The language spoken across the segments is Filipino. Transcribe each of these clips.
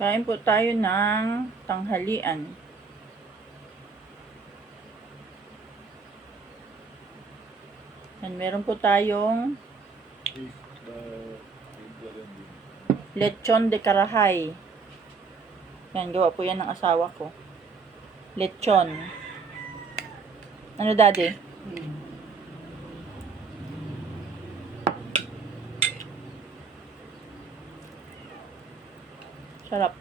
Kain po tayo ng tanghalian. And meron po tayong lechon de karahay. Yan, gawa po yan ng asawa ko. Lechon. Ano, daddy? Sarap.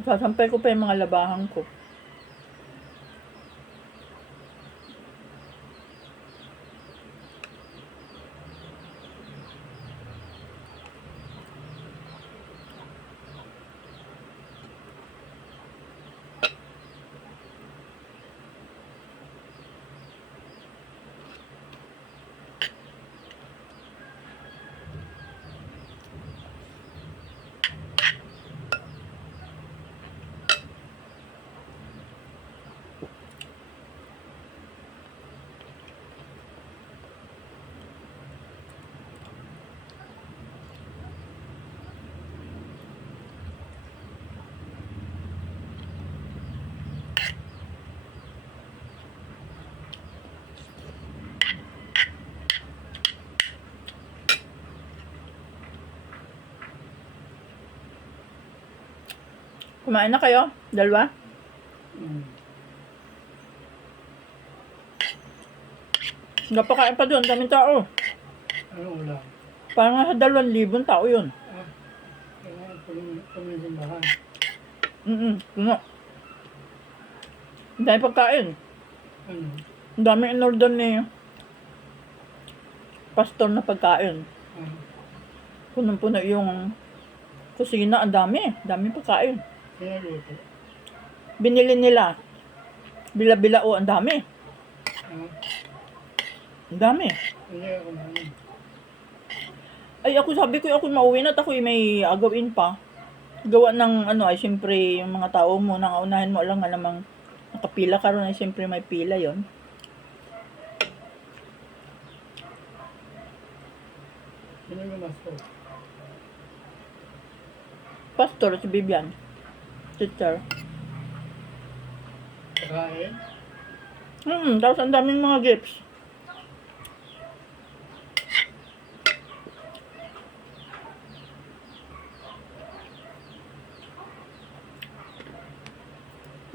Sasampay ko pa yung mga labahan ko. Kumain na kayo? Dalawa? Napakain pa doon, daming tao. Ano ulam? Parang nasa 2,000 tao yun. Kailangan pamisimbahan. Puno. Ang dami pagkain. Ano? Ang dami in-order ni pastor na pagkain. Punong-puno yung kusina, ang dami. Dami pagkain. Kaya luto. Binili nila. Bila-bila ang dami. Ang dami. Hindi ako namin. Ay, ako sabi ko, ako mauwi na at ako may agawin pa. Gawa ng ay siyempre yung mga tao mo, unahin mo lang nga namang nakapila ka ron, ay siyempre may pila yon. Sino yung master? Pastor, si Bibian. Teacher. Kakain? Tapos ang daming mga gifts.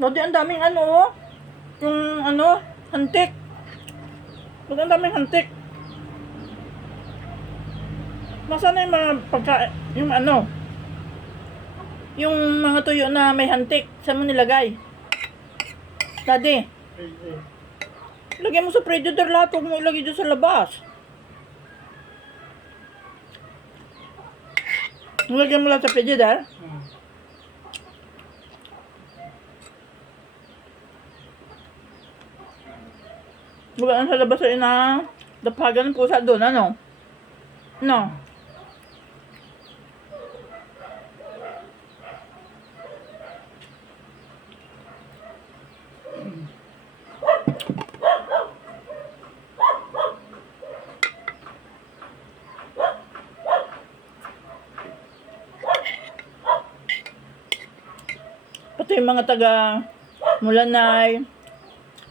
Lodi, ang daming Yung ano, hantik. Ba't ang daming hantik? Nasaan na yung mga pagkain, yung ano, yung mga tuyo na may hantik, saan mo nilagay? Daddy, Pwede. ilagay mo sa predator lahat, huwag mo ilagay dyan sa labas. Ilagay mo lahat sa predator? Ah. Wala sa labas ay na dapagan ng pusa doon, ano? No. Pati yung mga taga Mulanay,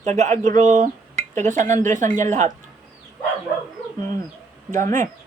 taga Agro, taga San Andres, nandyan lahat. Ah. Dami.